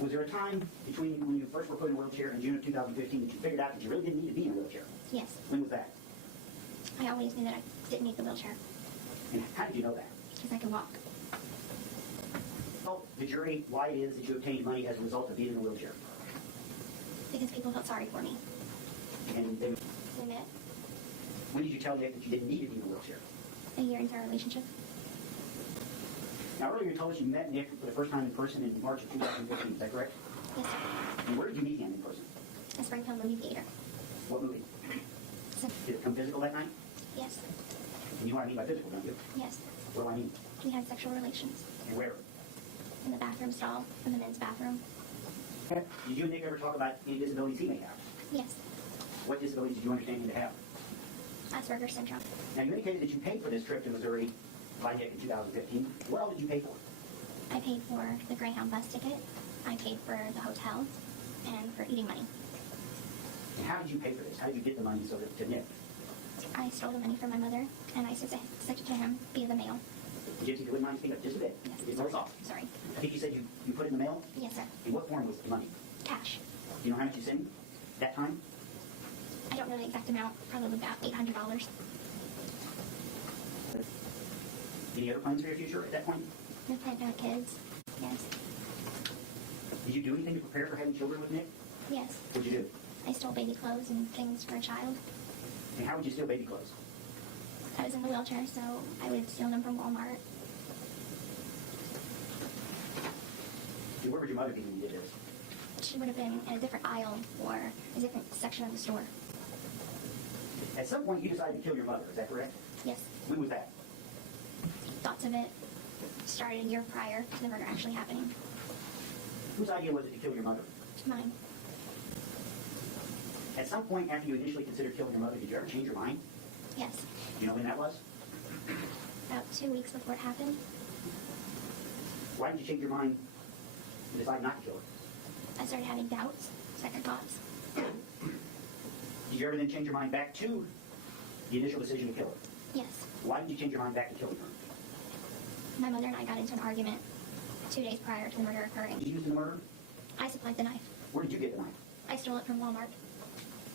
Was there a time between when you first were put in a wheelchair in June of 2015 that you figured out that you really didn't need to be in a wheelchair? Yes. When was that? I always knew that I didn't need the wheelchair And how did you know that? because I could walk. Tell the jury why it is that you obtained money as a result of being in a wheelchair. Because people felt sorry for me. And then, We met when did you tell Nick that you didn't need to be in a wheelchair? a year into our relationship. Now, earlier you told us you met Nick for the first time in person in March of 2015. Is that correct? Yes, sir. And where did you meet him in person? A Springfield movie theater. What movie? So, Did it come physical that night? yes. And you know what I mean by physical, don't you? Yes. What do I mean? We had sexual relations And where? in the bathroom stall, in the men's bathroom. Did you and Nick ever talk about any disabilities he may have? Yes. What disabilities did you understand him to have? Asperger's syndrome. Now, you indicated that you paid for this trip to Missouri by Nick in 2015. What all did you pay for? I paid for the Greyhound bus ticket. I paid for the hotel and for eating money. And how did you pay for this? How did you get the money so that to Nick? I stole the money from my mother and I sent it to him via the mail. Gypsy, you wouldn't mind speaking up just a bit? Yes. It's all soft. Sorry. I think you said you put it in the mail? Yes, sir. In what form was the money? Cash. Do you know how much you sent him that time? I don't know the exact amount. Probably about $800. Any other plans for your future at that point? No plan to have kids. Yes. Did you do anything to prepare for having children with Nick? Yes. What did you do? I stole baby clothes and things for a child. And how would you steal baby clothes? I was in the wheelchair, so I would steal them from Walmart. And where would your mother be when you did this? She would have been in a different aisle or a different section of the store. At some point, you decided to kill your mother. Is that correct? Yes. When was that? Thoughts of it started a year prior to the murder actually happening. Whose idea was it to kill your mother? Mine. At some point after you initially considered killing your mother, did you ever change your mind? Yes. Do you know when that was? About 2 weeks before it happened. Why did you change your mind and decide not to kill her? I started having doubts, second thoughts. Did you ever then change your mind back to the initial decision to kill her? Yes. Why did you change your mind back to killing her? My mother and I got into an argument 2 days prior to the murder occurring. Did you use the murder? I supplied the knife. Where did you get the knife? I stole it from Walmart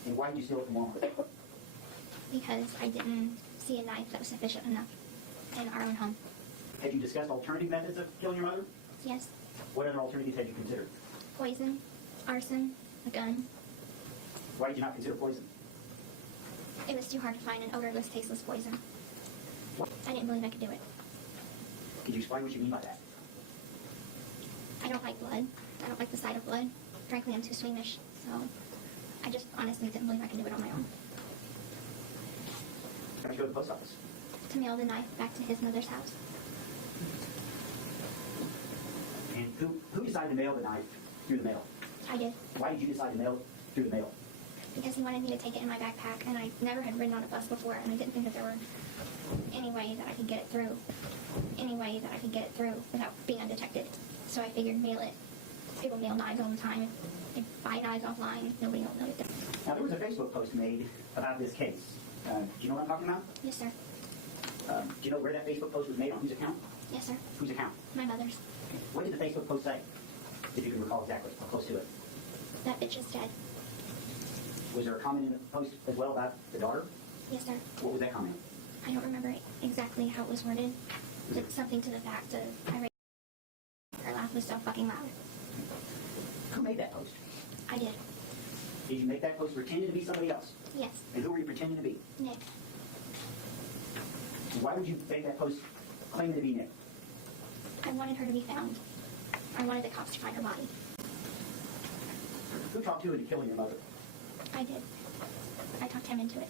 And why did you steal it from Walmart? because I didn't see a knife that was sufficient enough in our own home. Had you discussed alternative methods of killing your mother? Yes. What other alternatives had you considered? Poison, arson, a gun. Why did you not consider poison? It was too hard to find an odorless, tasteless poison. I didn't believe I could do it. Could you explain what you mean by that? I don't like blood. I don't like the sight of blood. Frankly, I'm too squeamish, so I just honestly didn't believe I could do it on my own. How did you go to the post office? To mail the knife back to his mother's house. And who decided to mail the knife through the mail? I did. Why did you decide to mail it through the mail? Because he wanted me to take it in my backpack, and I never had ridden on a bus before, and I didn't think that there were any way that I could get it through. Any way that I could get it through without being undetected. So I figured mail it. People mail knives all the time. They buy knives offline. Nobody will know it. Now, there was a Facebook post made about this case. Do you know what I'm talking about? Yes, sir. Do you know where that Facebook post was made, on whose account? Yes, sir. Whose account? My mother's. What did the Facebook post say? If you can recall exactly, or close to it. That bitch is dead. Was there a comment in the post as well about the daughter? Yes, sir. What was that comment? I don't remember exactly how it was worded. It's something to the fact of her laugh was so fucking loud. Who made that post? I did. Did you make that post pretending to be somebody else? Yes. And who were you pretending to be? Nick. And why would you make that post claiming to be Nick? I wanted her to be found. I wanted the cops to find her body. Who talked you into killing your mother? I did. I talked him into it.